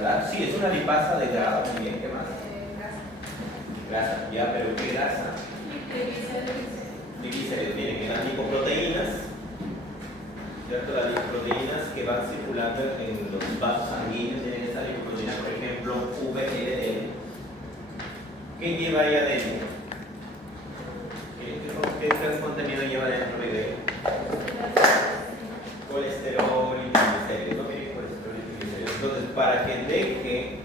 ¿verdad? Sí, es una lipasa de grasa también. ¿Qué más? Grasa, ya, pero ¿qué grasa? Triglicéridos, miren, que las lipoproteínas, ¿cierto? Las lipoproteínas que van circulando en los vasos sanguíneos tienen esta lipoproteína, por ejemplo, VLDL. ¿Qué lleva ahí adentro? ¿Qué contenido lleva adentro de colesterol y triglicéridos? ¿No? Miren, colesterol y triglicéridos. Entonces, para que deje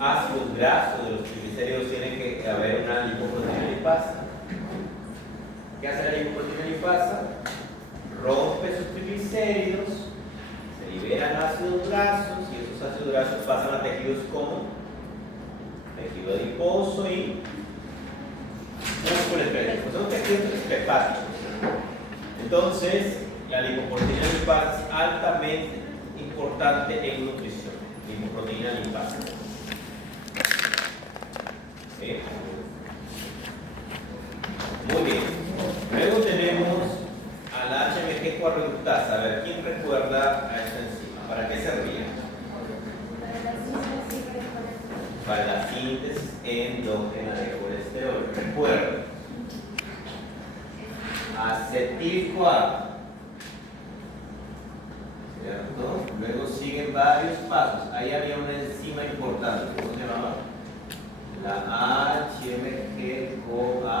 ácidos grasos de los triglicéridos tiene que haber una lipoproteína lipasa. ¿Qué hace la lipoproteína lipasa? Rompe sus triglicéridos, se liberan ácidos grasos y esos ácidos grasos pasan a tejidos como tejido adiposo y músculo esquelético. Son tejidos hepáticos. Entonces, la lipoproteína lipasa es altamente importante en nutrición. Lipoproteína lipasa. ¿Sí? Muy bien. Luego tenemos a la HMG-CoA reductasa. A ver, ¿quién recuerda a esta enzima? ¿Para qué servía? Para la síntesis endógena de colesterol. Recuerda. Acetil-CoA. ¿Cierto? Luego siguen varios pasos. Ahí había una enzima importante. ¿Cómo se llamaba? La HMG-CoA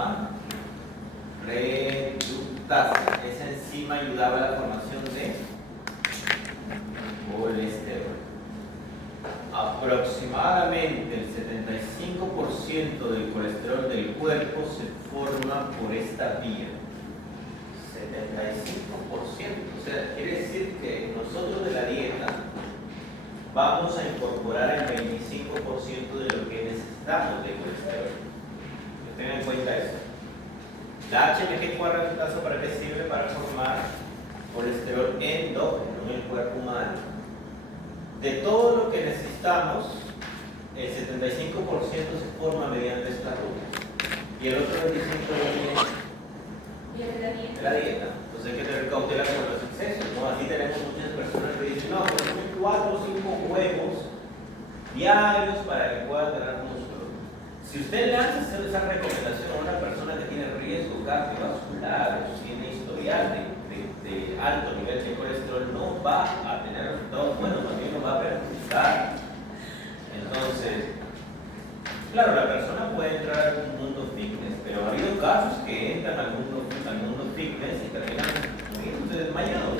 reductasa. Esa enzima ayudaba a la formación de colesterol. Aproximadamente el 75% del colesterol del cuerpo se forma por esta vía. 75%. O sea, quiere decir que nosotros de la dieta vamos a incorporar el 25% de lo que necesitamos de colesterol. Tengan en cuenta eso. La HMG-CoA reductasa, ¿para qué sirve? Para formar colesterol endógeno en el cuerpo humano. De todo lo que necesitamos, el 75% se forma mediante esta ruta. Y el otro 25% viene de la dieta. Entonces hay que tener cautela con los excesos, ¿no? Así tenemos muchas personas que dicen, no, pues 4 o 5 huevos diarios para que pueda tener músculo. Si usted le hace hacer esa recomendación a una persona que tiene riesgo cardiovascular o tiene historial de alto nivel de colesterol, no va a tener resultados buenos, más bien lo va a perjudicar. Entonces, claro, la persona puede entrar a un mundo fitness, pero ha habido casos que entran al mundo fitness y terminan muriéndose desmayados.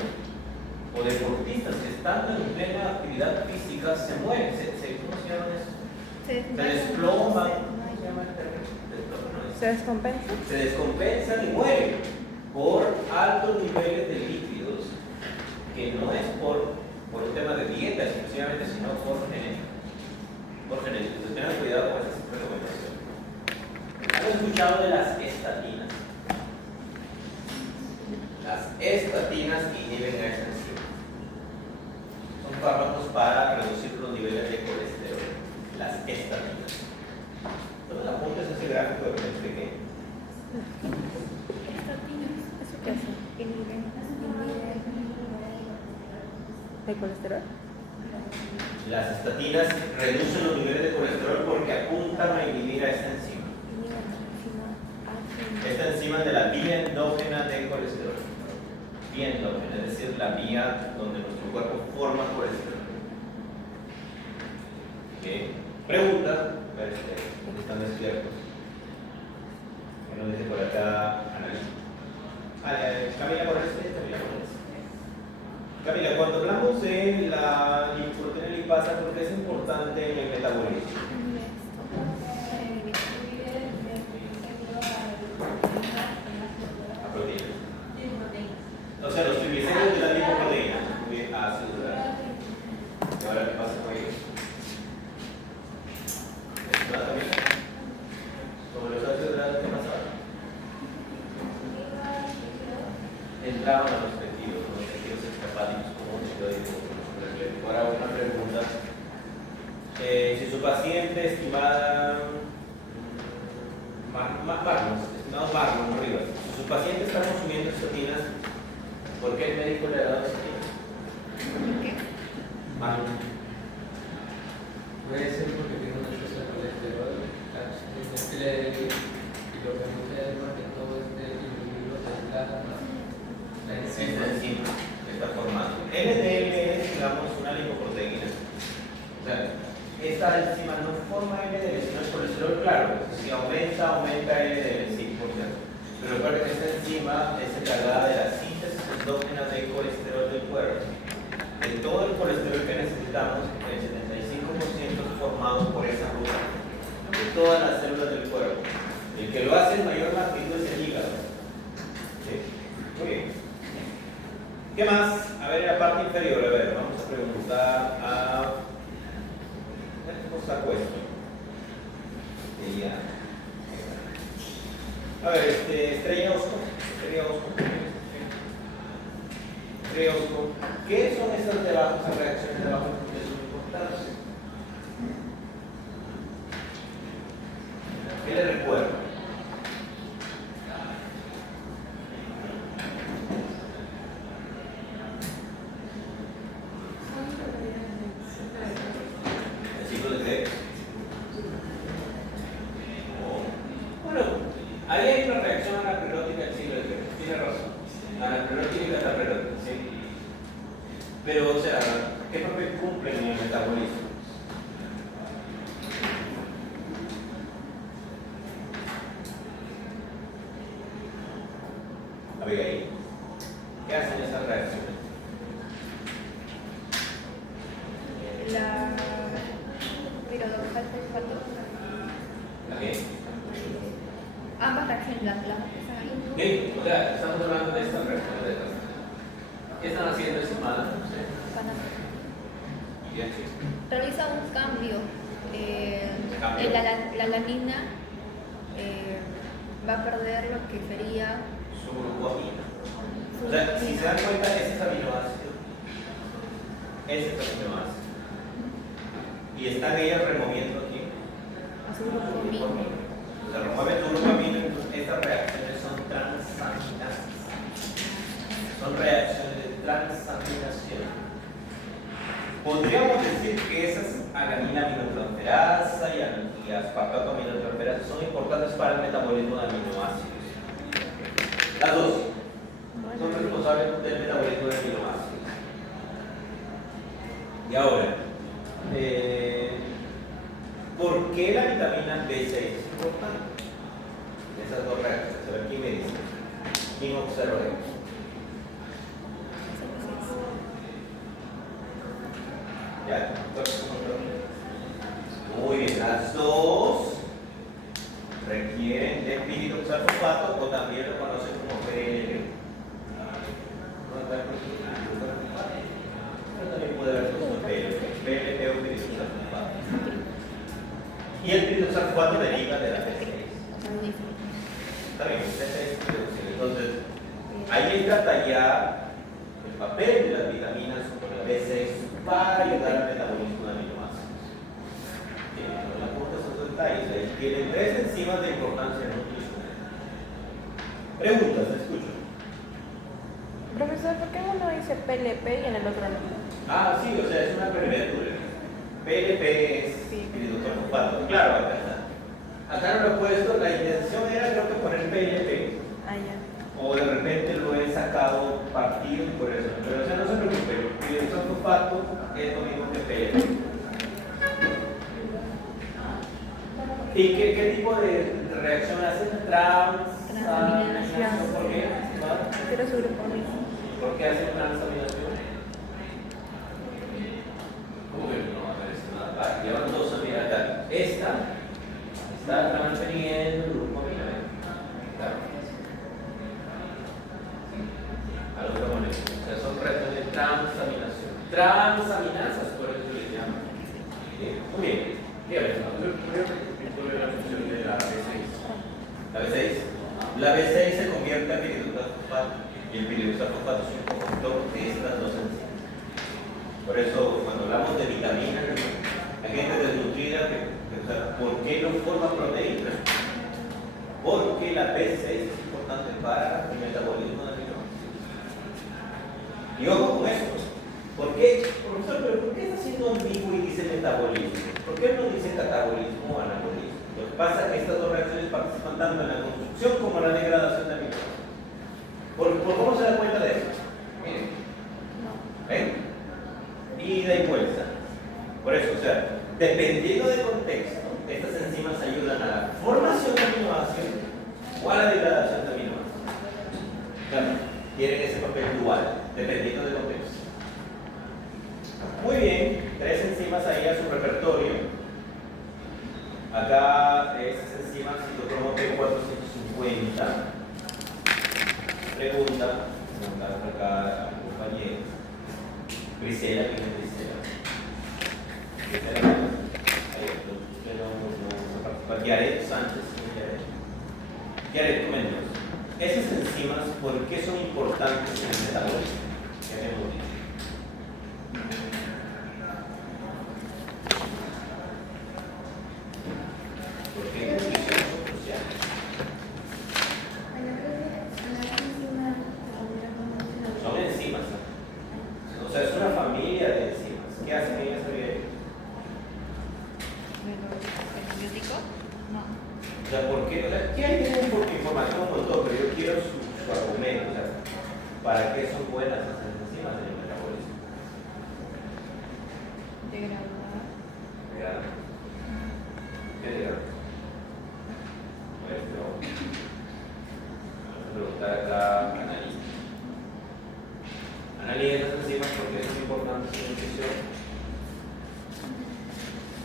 O deportistas que estando en plena actividad física se mueren, ¿cómo se llama eso? Se desploman. ¿Cómo se llama el término? ¿Se descompensan? Se descompensan y mueren por altos niveles de lípidos, que no es por un tema de dieta exclusivamente, sino por genética. Entonces tengan cuidado con esas recomendaciones. ¿Han escuchado de las estatinas? Las estatinas inhiben a esta enzima. Son fármacos para reducir los niveles de colesterol. Las estatinas. Entonces apuntes ese gráfico que te expliqué. ¿Eso qué hace? ¿Inhiben el colesterol? Las estatinas reducen los niveles de colesterol porque apuntan a inhibir a esta enzima. Esta enzima es de la vía endógena de colesterol. Vía endógena, es decir, la vía donde nuestro cuerpo forma colesterol. ¿Okay? Pregunta, a ver, ¿están despiertos? ¿Qué nos dice por acá Analí? Camila, por Camila, cuando hablamos de la lipoproteína lipasa, ¿por qué es importante en el metabolismo? La proteína. O sea, los triglicéridos de la lipoproteína, muy ácidos grasos. ¿Y ahora qué pasa con ellos? ¿Nada también? ¿Sobre los ácidos grasos qué pasaba? Entraban a los tejidos hepáticos como un tejido adiposo. Ahora una pregunta. Si su paciente, estimada estimado Marlon Rivas, si su paciente está consumiendo estatinas, ¿por qué el médico le ha dado estatinas? ¿Por qué? Marlon. Puede ser porque tiene un exceso de colesterol, LDL, y lo que mucha es más que todo individuo de la Esta enzima que está formando. LDL es, digamos, una lipoproteína. O sea, esta enzima no forma LDL, sino el colesterol, claro. Si aumenta LDL, sí, por cierto. Pero recuerden que esta enzima es encargada de la síntesis endógena de colesterol del cuerpo. De todo el colesterol que necesitamos, el 75% es formado por esa ruta, de todas las células del cuerpo. El que lo hace en mayor magnitud es el hígado. ¿Sí? Muy bien. ¿Qué más? A ver, en la parte inferior, a ver, vamos a preguntar a... ¿Cómo saco esto? A ver, Estrella Osco. ¿Qué son estas de abajo, esas reacciones de abajo? Porque son importantes. ¿Qué le recuerdo? ¿El ciclo de qué? Bueno, ahí hay una reacción anaperótica del ciclo de qué. Tiene razón. Anaperótica y cataperótica, ¿sí? Pero, o sea, ¿qué papel cumplen en el metabolismo? A ver ahí. ¿Qué hacen esas reacciones? La pirodoxalfosfato. ¿La qué? Ambas reacciones, las que están ahí. ¿Qué? O sea, estamos hablando de estas reacciones de estas. ¿Qué están haciendo esta semana? Bien, sí. Realiza un cambio. ¿Cambio? La alanina va a perder lo que sería Su grupo amino. su O sea, si se dan cuenta, ese es aminoácido. Ese es aminoácido. Y están ellas removiendo aquí. a su grupo amino. Se remueve tu grupo amino, entonces estas reacciones son transaminasas. Son reacciones de transaminación. Podríamos decir que esas alanina aminotransferasa y aspartato aminotransferasa son importantes para el metabolismo de aminoácidos. Las dos son responsables del metabolismo de aminoácidos. Y ahora, ¿por qué la vitamina B6 es importante? Esas dos reacciones. A ver, ¿quién me dice? ¿Quién observa eso? ¿Ya? Muy bien, las dos requieren de piridoxalfosfato o también lo conocen como PLP. Pero también puede haber como PLP o piridoxalfosfato. Y el piridoxalfosfato deriva de la B6. Está bien, B6. Entonces, ahí está tallado el papel de las vitaminas con la B6 para ayudar al metabolismo de aminoácidos. No apunta esos detalles. Ahí tienen tres enzimas de importancia nutricional. Preguntas, te escucho. Profesor, ¿por qué uno dice PLP y en el otro no? Ah, sí, o sea, es una abreviatura. PLP es piridoxalfosfato. Claro, acá está. Acá no lo he puesto, la intención era creo que poner PLP. Ah, ya. O de repente lo he sacado partido y por eso. Pero o sea, no se preocupe, el piridoxalfosfato es lo mismo que PLP. ¿Y qué tipo de reacción hace? Transaminación. ¿Por qué? Pero su grupo amino. ¿Por qué hace transaminación? ¿Cómo que no aparece nada? Ah, llevan dos amigas acá. Esta está transfiriendo el grupo amino. Claro. A la otra manera. O sea, son reacciones de transaminación. Transaminasas, por eso le llaman. Muy bien. Dígame, la función de la B6. La B6. La B6 se convierte en piridoxalfosfato y el piridoxalfosfato es un conjunto de estas dos enzimas. Por eso, cuando hablamos de vitaminas, la gente desnutrida, ¿por qué no forma proteínas? Porque la B6 es importante para el metabolismo de aminoácidos. Y ojo con esto. ¿Por qué? Profesor, ¿pero por qué está siendo ambiguo y dice metabolismo? ¿Por qué no dice catabolismo o anabolismo? Lo que pasa es que estas dos reacciones participan tanto en la construcción como en la degradación de aminoácidos. ¿Por cómo se da cuenta de eso? Miren. ¿Ven? Ida y vuelta. Por eso, o sea, dependiendo del contexto, estas enzimas ayudan a la formación de aminoácidos o a la degradación de aminoácidos. Claro, tienen ese papel dual, dependiendo del contexto. Muy bien, 3 enzimas ahí a su repertorio. Acá estas enzimas citocromo P450. Pregunta acá a mi compañero. Grisela, ¿quién es Grisela? Grisela, ahí, usted no participa. Yaret Sánchez, Yaret. Yaret, coméntanos. Esas enzimas, ¿por qué son importantes en el metabolismo? ¿Qué hemos dicho? ¿Por qué son cruciales? Son enzimas, ¿no? O sea, es una familia de enzimas. ¿Qué hacen ellas hoy? ¿Antibiótico? No. O sea, ¿por qué? O sea, ¿qué hay de información un montón? Pero yo quiero su argumento. O sea, ¿para qué son buenas esas enzimas en el metabolismo? Degradar. ¿Verdad? ¿Qué digan? Pues no. Vamos a preguntar acá a Analí. Analí, esas enzimas, ¿por qué son importantes en la nutrición?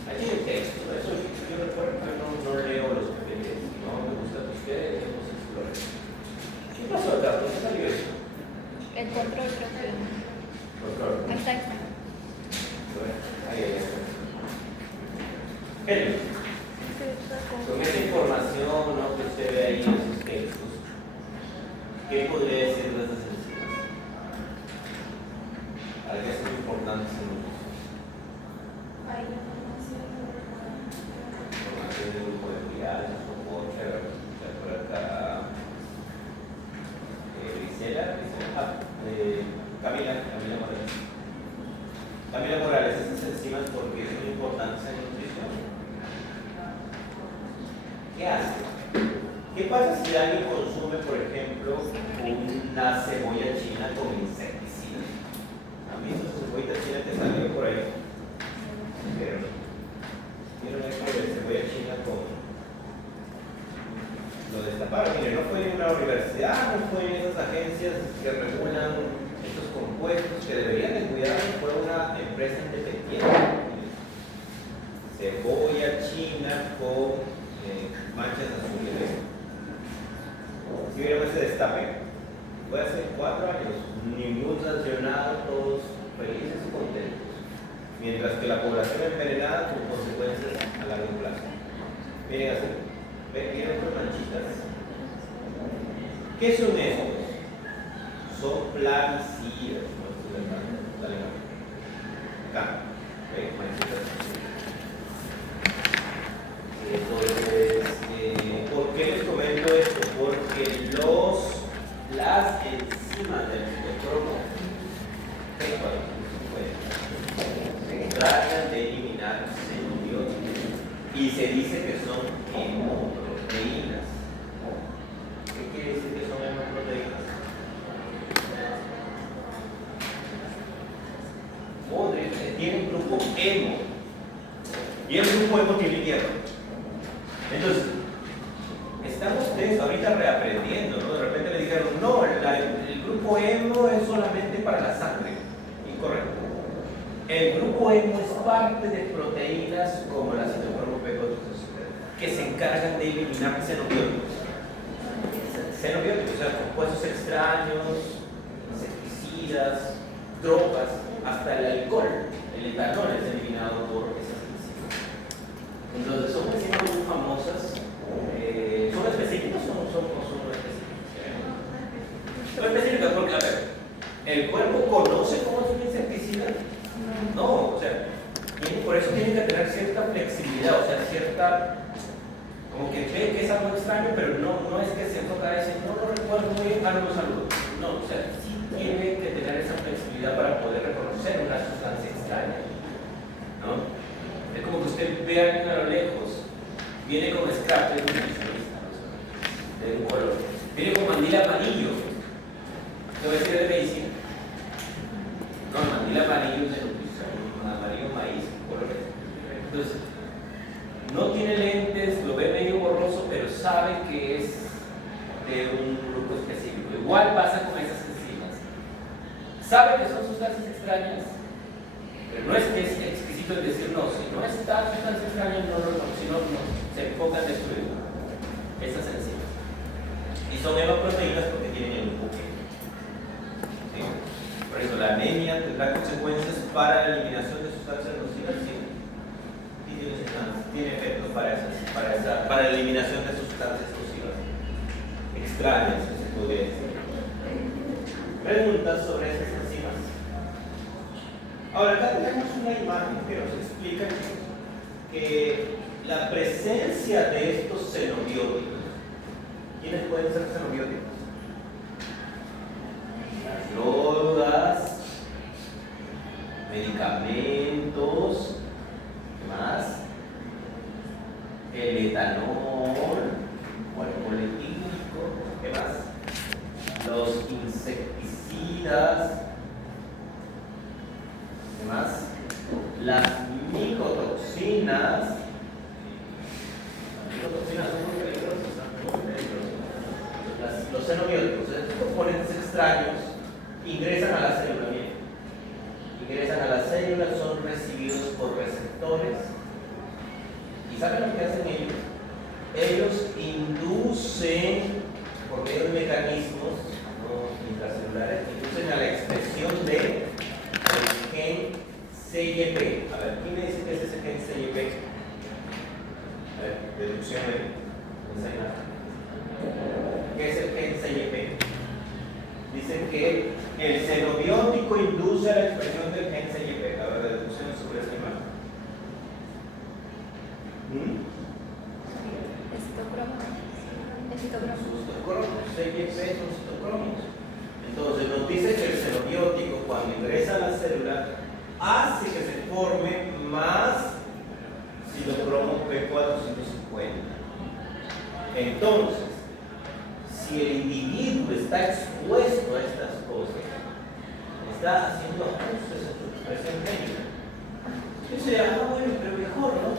Aquí hay texto, eso yo recuerdo que no leo los papeles, no me gusta que ustedes no se exploren. ¿Qué pasó acá? ¿Por qué salió eso? El control creo que. Control. Exacto. Ahí está. Helio, con esa información, ¿no?, que usted ve ahí en esos textos, ¿qué podría decir de esas enzimas? ¿Para qué son importantes en nosotros? Formación de grupo de filiales, soporte, por acá. Grisela, Camila Morales. Camila Morales, estas enzimas, ¿por qué son importantes en nutrición? ¿Qué hace? ¿Qué pasa si alguien consume, por ejemplo, una cebolla china con insecticidas? ¿Han visto esa cebolla china que salió por ahí? ¿Vieron esto de cebolla china con...? Lo destaparon. Mire, no fue en una universidad, no fue en esas agencias que regulan estos compuestos que deberían de cuidar, fue una empresa independiente. Cebolla china con manchas azules. Si vieron ese destape, fue hace 4 años, ningún sancionado, todos felices y contentos. Mientras que la población envenenada con consecuencias a largo plazo. Miren así. ¿Vieron estas manchitas? ¿Qué son estos? Son plaguicidas. Acá. ¿Ven? Manchitas. Entonces, ¿por qué les comento esto? Porque las enzimas del citocromo se encargan de eliminar xenobióticos y se dice que son hemoproteínas. ¿Qué quiere decir que son hemoproteínas? Tiene un grupo hemo y el grupo hemo tiene hierro. Entonces, están ustedes ahorita reaprendiendo, ¿no? De repente le dijeron, no, el grupo hemo es solamente para la sangre. Incorrecto. El grupo hemo es parte de proteínas como la citocromo P450 que se encargan de eliminar xenobióticos. Xenobióticos, o sea, compuestos extraños, insecticidas, drogas, hasta el alcohol, el etanol es eliminado por esas enzimas. Entonces, son enzimas muy famosas. ¿Son específicas o no son específicas? Son específicas porque, a ver, ¿el cuerpo conoce cómo es un insecticida? No, o sea, por eso tiene que tener cierta flexibilidad, o sea, cierta, como que ve que es algo extraño, pero no es que se enfoca a decir, no lo recuerdo muy bien, no lo saludo. No, o sea, sí tiene que tener esa flexibilidad para poder reconocer una sustancia extraña, ¿no? Es como que usted ve a lo lejos, viene con scrap de un color, viene con mandil amarillo. ¿Qué va a decir de medicina? No, mandil amarillo es de nutrición, amarillo maíz, colores. Entonces, no tiene lentes, lo ve medio borroso, pero sabe que es de un grupo específico. Igual pasa con esas enzimas. Sabe que son sustancias extrañas, pero no es que es exquisito el decir no, si no es tal sustancia extraña, si no, se enfocan en destruir esas enzimas. Y son hemaproteínas porque tienen el grupo. ¿Sí? Por eso la anemia tendrá consecuencias para la eliminación de sustancias nocivas. Sí. Tiene efectos para la eliminación de sustancias nocivas extrañas, que se podría decir. Preguntas sobre esas enzimas. Ahora, acá tenemos una imagen que nos explica que la presencia de estos xenobióticos, ¿quiénes pueden ser xenobióticos? Las drogas, medicamentos, ¿qué más? El etanol, o alcohol etílico, ¿qué más? Los insecticidas, ¿qué más? Las micotoxinas. Las micotoxinas son muy peligrosas. Los xenobióticos, estos componentes extraños, ingresan a la célula, bien. Ingresan a la célula, son recibidos por receptores. ¿Y saben lo que hacen ellos? Ellos inducen, por medio de mecanismos intracelulares, inducen a la expresión del gen CYP. A ver, ¿quién me dice qué es ese gen CYP? A ver, deducción de ¿qué es el gen CYP? Dicen que el xenobiótico induce a la expresión del gen CYP. A ver, deducción sobre esta imagen. CYP son citocromios. Entonces nos dice que el xenobiótico cuando ingresa a la célula hace que se forme más citocromo P450. Entonces, si el individuo está expuesto a estas cosas, está haciendo ajustes en su expresión génica. Dice, bueno, pero mejor, ¿no?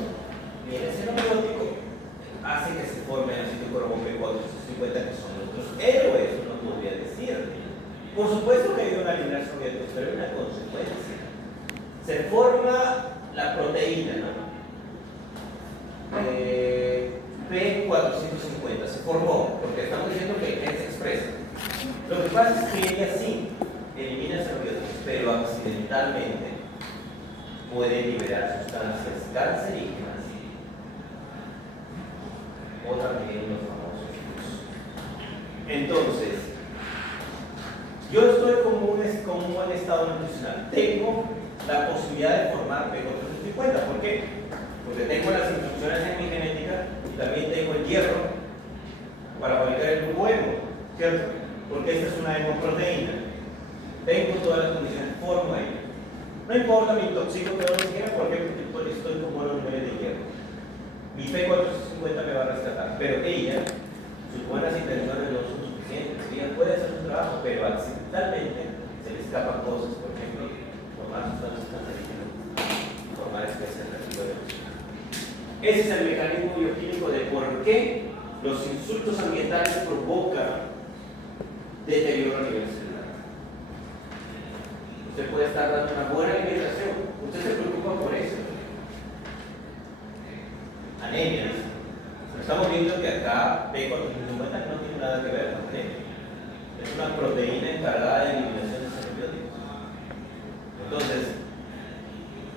Viene el xenobiótico, hace que se forme el citocromo P450, que son nuestros héroes, uno podría decir. Por supuesto que hay una eliminación de estos, pero hay una consecuencia. Se forma la proteína, ¿no? P450, se formó, porque estamos diciendo que se expresa. Lo que pasa es que ella sí elimina xenobióticos, pero accidentalmente puede liberar sustancias cancerígenas o también los famosos virus. Entonces, yo estoy como un buen estado nutricional. Tengo la posibilidad de formar P450. ¿Por qué? Porque tengo las instrucciones en mi genética y también tengo el hierro para fabricar el grupo hemo, ¿cierto? Porque esta es una hemoproteína. Tengo todas las condiciones, formo ahí. No importa, me intoxico todo lo que quiera porque estoy con buenos niveles de hierro. Mi P450 me va a rescatar, pero ella, sus buenas intenciones no son suficientes. Ella puede hacer su trabajo, pero accidentalmente se le escapan cosas, por ejemplo, formar sustancias cancerígenas, formar especies residuales. Ese es el mecanismo bioquímico de por qué los insultos ambientales provocan deterioro a nivel celular. Usted puede estar dando una buena alimentación, usted se preocupa por eso. Anemia. Pero estamos viendo que acá P450 no tiene nada que ver con anemia. Es una proteína encargada de eliminación de xenobióticos. Entonces,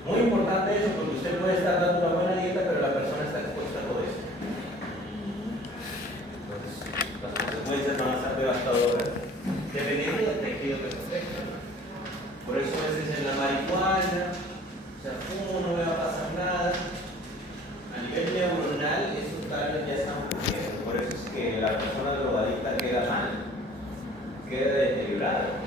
muy importante eso porque usted puede estar dando una buena dieta, pero la persona está expuesta a todo eso. Entonces, las consecuencias van a ser devastadoras dependiendo del tejido que protege. Por eso a veces en la marihuana, o sea, fumo, no me va a pasar nada. A nivel neuronal, esos daños ya están ocurriendo. Por eso es que la persona drogadicta queda mal, queda deteriorada.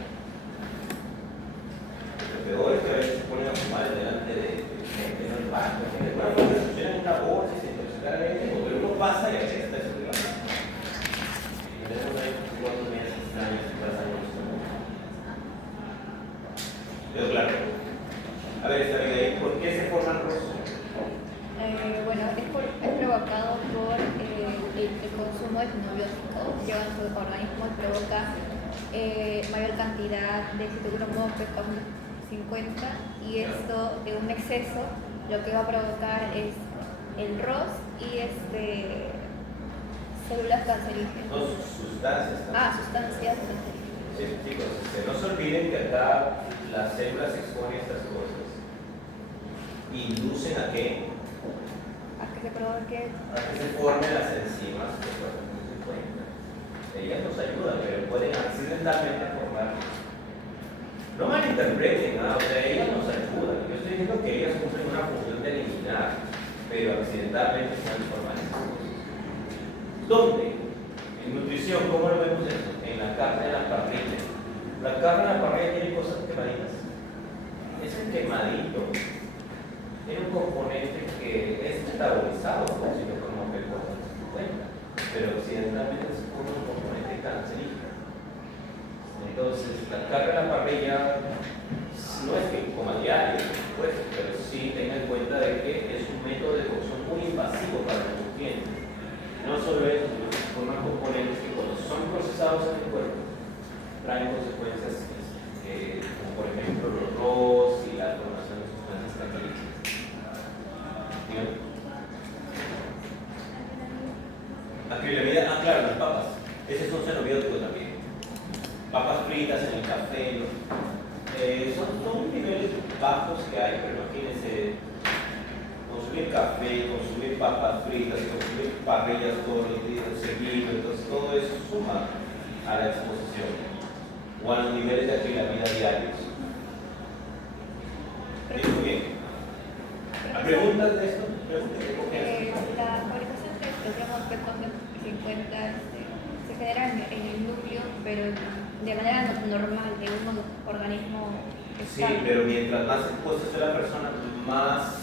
antibiótico llega a su organismo y provoca mayor cantidad de citocromo P450 y esto en un exceso lo que va a provocar es el ROS y células cancerígenas. No, sustancias. Sustancias cancerígenas. Sí, chicos, no se olviden que acá las células exponen estas cosas. ¿Inducen a qué? A que se provoque. A que se formen las enzimas que se cuentan. Ellas nos ayudan, pero pueden accidentalmente formar. No malinterpreten, o sea, ellas nos ayudan. Yo estoy diciendo que ellas cumplen una función de eliminar, pero accidentalmente se transforman esas cosas. ¿Dónde? En nutrición, ¿cómo lo vemos eso? En la carne de la parrilla. La carne de la parrilla tiene cosas quemaditas. Ese quemadito tiene un componente que es metabolizado por citocromo P450, pero accidentalmente se pone un componente cancerígeno. Entonces, la carne de la parrilla no es que coma diario, por supuesto, pero sí tenga en cuenta de que es un método de cocción muy invasivo para el nutriente. No solo eso, sino que forman componentes que cuando son procesados en el cuerpo traen consecuencias como por ejemplo los ROS y la formación de sustancias cancerígenas. Acrilamida, claro, las papas. Ese es un xenobiótico también. Papas fritas en el café, ¿no? Son niveles bajos que hay, pero imagínense consumir café, consumir papas fritas, consumir parrillas todos los días seguido, entonces todo eso suma a la exposición o a los niveles de acrilamida diarios. ¿Digo bien? ¿A preguntas de esto? La fabricación de citocromo P450 se genera en el núcleo, pero de manera normal, de un organismo estable. Sí, pero mientras más expuesta esté la persona, más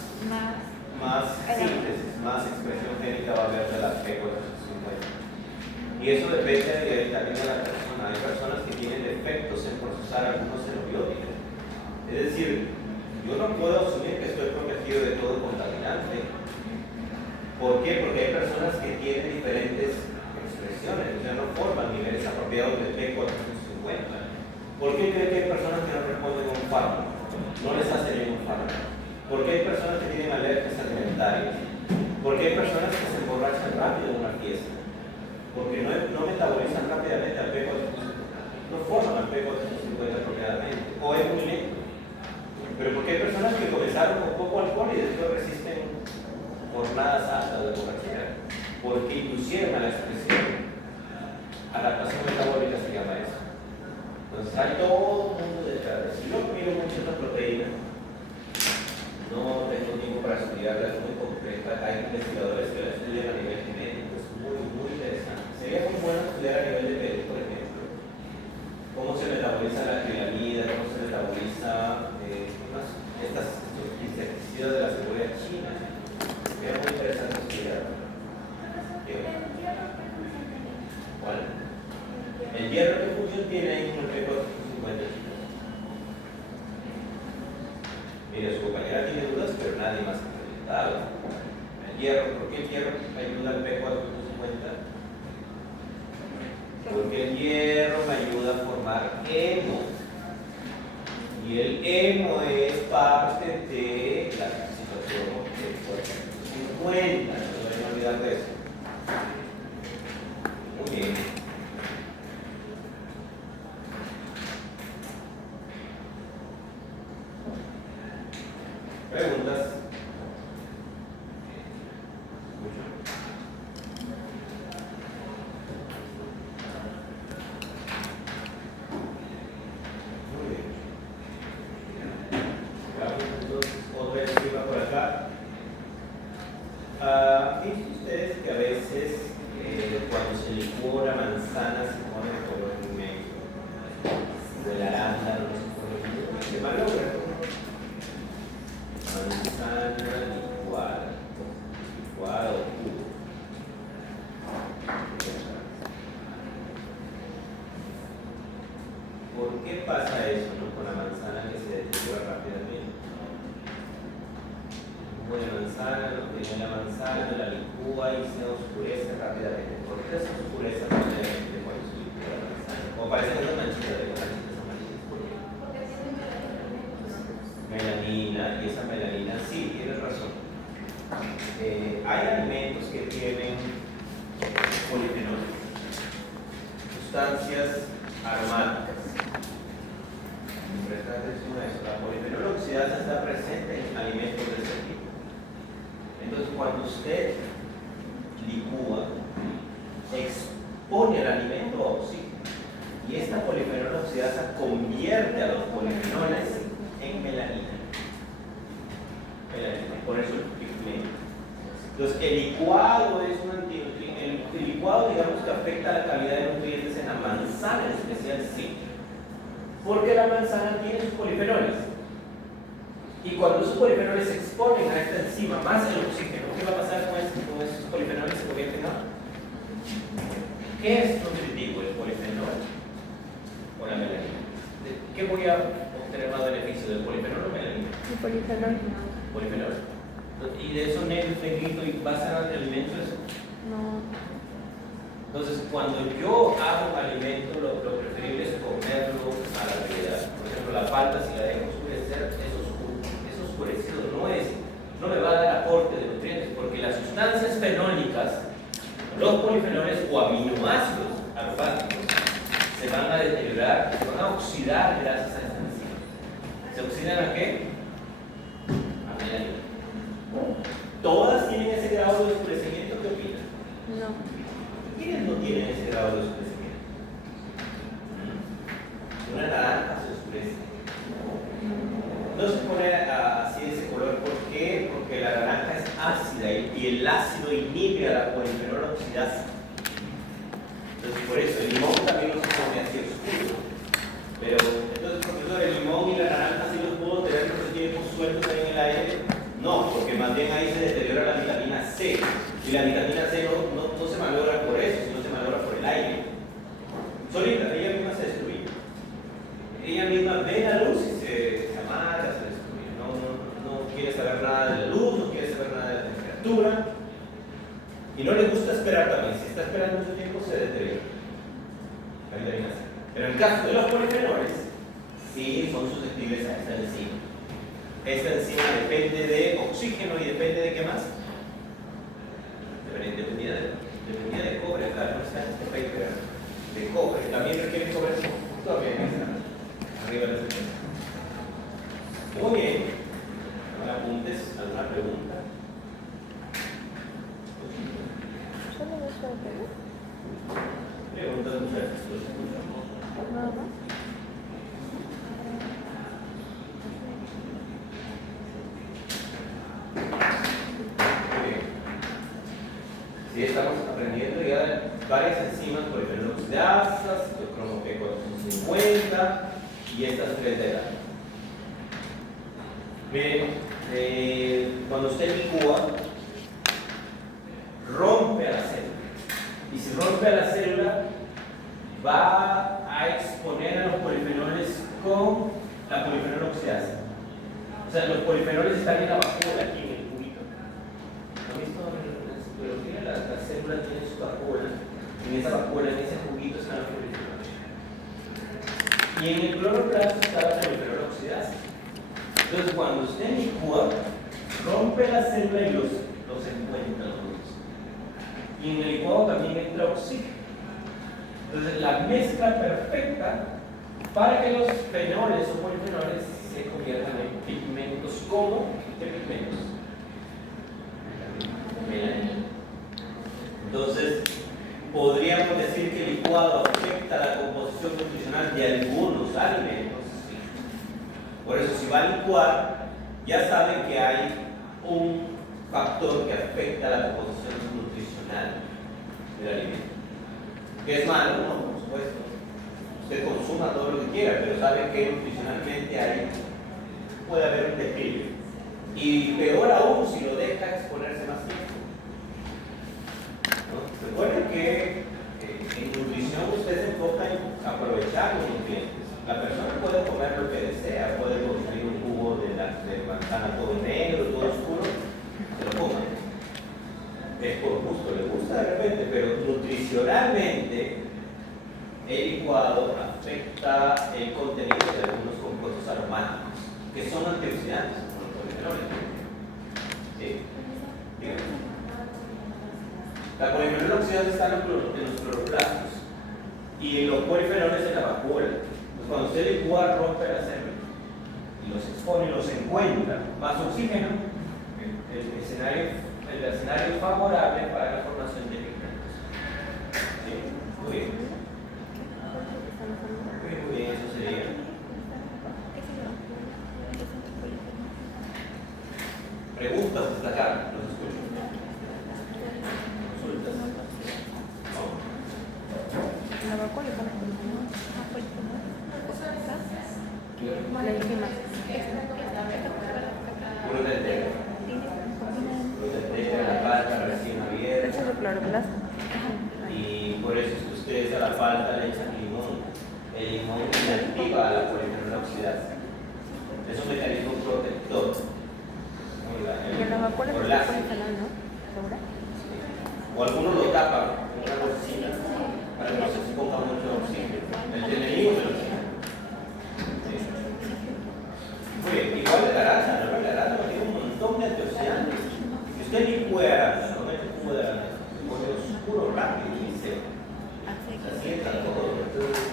síntesis, más expresión génica va a haber de la P450. Y eso depende también de la persona. Hay personas que tienen defectos en procesar algunos xenobióticos. Es decir, yo no puedo asumir que estoy protegido de todo contaminante. ¿Por qué? Porque hay personas que tienen diferentes expresiones, o sea, no forman niveles apropiados de P450. ¿Por qué creen que hay personas que no responden a un fármaco? No les hace ningún fármaco. ¿Por qué hay personas que tienen alergias alimentarias? ¿Por qué hay personas que se emborrachan rápido en una fiesta? Porque no metabolizan rápidamente al P450. No forman al P450 apropiadamente. O es muy lento. Pero porque hay personas que comenzaron con poco alcohol y después resisten jornadas altas de borrachera. Porque inducieron a la expresión. Adaptación metabólica se llama eso. Entonces hay todo un mundo detrás. Si yo miro mucho esta proteína, no tengo tiempo para estudiarla, es muy compleja. Hay investigadores que la estudian a nivel genético, es muy, muy interesante. Sería muy bueno estudiar a nivel de pelo, por ejemplo, cómo se metaboliza la acrilamida, cómo se metaboliza estos insecticidas de la cebolla china. Sería muy interesante estudiar. ¿Cuál? ¿El hierro qué función tiene ahí con el P450? Mira, su compañera tiene dudas, pero nadie más ha preguntado. El hierro, ¿por qué el hierro ayuda al P450? Porque el hierro me ayuda a formar hemo. Y el hemo es parte de la citocromo P450. No se vayan a olvidar de eso. Muy bien. ¿Preguntas? Muy bien. Entonces, otra escriba por acá. Fíjense ustedes que a veces cuando se licúa la manzana se pone de color negro. O el arándano no se pone negro. Se malogra. Manzana licuada o jugo. ¿Por qué pasa eso, no? Con la manzana que se deteriora rápidamente? Una manzana manzana, lo tiene la manzana, la licúa y se oscurece rápidamente. ¿Por qué se oscurece rápidamente cuando se licúa la manzana? O aparecen unas manchitas de manchitas amarillas. ¿Por qué? Melanina, y esa melanina, sí, tienes razón. Hay alimentos que tienen polifenoles, sustancias aromáticas. Presta atención a eso. La polifenol oxidasa está presente en alimentos de ese tipo. Entonces, cuando usted licúa, expone el alimento a oxígeno. Y esta polifenol oxidasa convierte a los polifenoles en melanina. Por eso el pigmento. Entonces, el licuado es un antinutriente. El licuado, digamos que afecta la calidad de nutrientes en la manzana, en especial sí. Porque la manzana tiene sus polifenoles. Y cuando esos polifenoles se exponen a esta enzima más el oxígeno, ¿qué va a pasar con esos polifenoles? Se convierten a. ¿Qué es nutritivo, el polifenol o la melanina? ¿Qué voy a obtener más beneficio, del polifenol o melanina? El polifenol. Polifenol. Y de eso negrito y va a ser alimento eso. No. Entonces, cuando yo hago un alimento, lo preferible es comerlo a la brevedad. Por ejemplo, la palta, si la dejo oscurecer, es oscurecido, no me va a dar aporte de nutrientes, porque las sustancias fenólicas, los polifenoles o aminoácidos alfáticos, se van a deteriorar, se van a oxidar gracias a esta enzima. ¿Se oxidan a qué? A melanina. ¿Todas tienen ese grado de oscurecimiento? ¿Qué opinan? No. ¿Quiénes no tienen ese grado de oscurecimiento? Una naranja se oscurece. No se pone así de ese color. ¿Por qué? Porque la naranja es ácida y el ácido inhibe a la polifenol oxidasa. Entonces, por eso el limón también no se pone así oscuro. Pero, entonces, profesor, el limón y la naranja sí los puedo tener mucho tiempo sueltos ahí en el aire. No, porque más bien ahí se deteriora la vitamina C. Y la vitamina C no se malogra por eso, sino se malogra por el aire. Solita, ella misma se destruye. Ella misma ve la luz y se amarga, se destruye. No quiere saber nada de la luz, no quiere saber nada de la temperatura. Y no le gusta esperar también. Si está esperando mucho tiempo, se deteriora la vitamina C. Pero en el caso de los polifenoles, sí son susceptibles a esta enzima. Esta enzima depende de oxígeno y depende de qué más. Dependía de cobre, claro, no está en este paper de cobre. También requiere cobre todavía está arriba de la cerveza. Muy bien. Ahora apuntes, ¿alguna pregunta? Solo eso de Perú. Preguntas, muchachos. Nada más. Sí, estamos aprendiendo ya varias enzimas, por ejemplo, oxidasas, cromo P450 y estas tres de edad. Miren, cuando usted licúa, rompe a la célula. Y si rompe a la célula, va a exponer a los polifenoles con la polifenol oxidasa. O sea, los polifenoles están en la vacuola, aquí en el juguito. ¿Lo han visto? Pero tiene la célula tiene su vacuola, en esa vacuola, en ese juguito están los polifenoles. Y en el cloroplasto está la polifenol oxidasa. Entonces, cuando usted licúa, rompe la célula y los encuentra los dos. Y en el licuado también entra oxígeno. Entonces, la mezcla perfecta para que los fenoles o polifenoles se conviertan en pigmentos. ¿Cómo? ¿Qué pigmentos? Melanina. Entonces, podríamos decir que el licuado afecta la composición nutricional de algunos alimentos. Sí. Por eso, si va a licuar, ya saben que hay un factor que afecta la composición nutricional del alimento. Que es malo, ¿no? Por supuesto. Usted consuma todo lo que quiera, pero sabe que nutricionalmente puede haber un desequilibrio. Y peor aún si lo deja exponerse más tiempo. ¿No? Recuerden que en nutrición usted se enfoca en aprovechar los nutrientes. La persona puede comer lo que desea, puede consumir un jugo de manzana todo negro, todo oscuro, se lo de repente, pero nutricionalmente el licuado afecta el contenido de algunos compuestos aromáticos que son antioxidantes, como los polifenoles. ¿Sí? Dígame. La polifenol oxidante está en los cloroplastos y los polifenoles en la vacuola. Entonces, cuando usted licúa, rompe la célula y los expone y los encuentra más oxígeno, el escenario favorable para la formación de pigmentos. ¿Sí? Muy bien. Muy bien, eso sería. Preguntas hasta acá, los escucho. Consultas. La vacuola y la enzima. Uno del té. La palta recién abierta. Eso es el cloroplasto. Y por eso es que ustedes a la palta le echan limón. El limón inactiva a la polifenol oxidante. Es un mecanismo protector. Pero la vacuola Por es la- polifenol, ¿no? ¿Segura? O algunos lo tapan con una bolsita para que no se exponga mucho oxígeno. El enemigo es el oxígeno. Sí. Muy bien, igual el arándano, ¿no? El arándano tiene un montón de antioxidantes. Si usted licúa arándano, no mete jugo de arándano, se pone oscuro, rápido y seco. Se asienta todo. Entonces,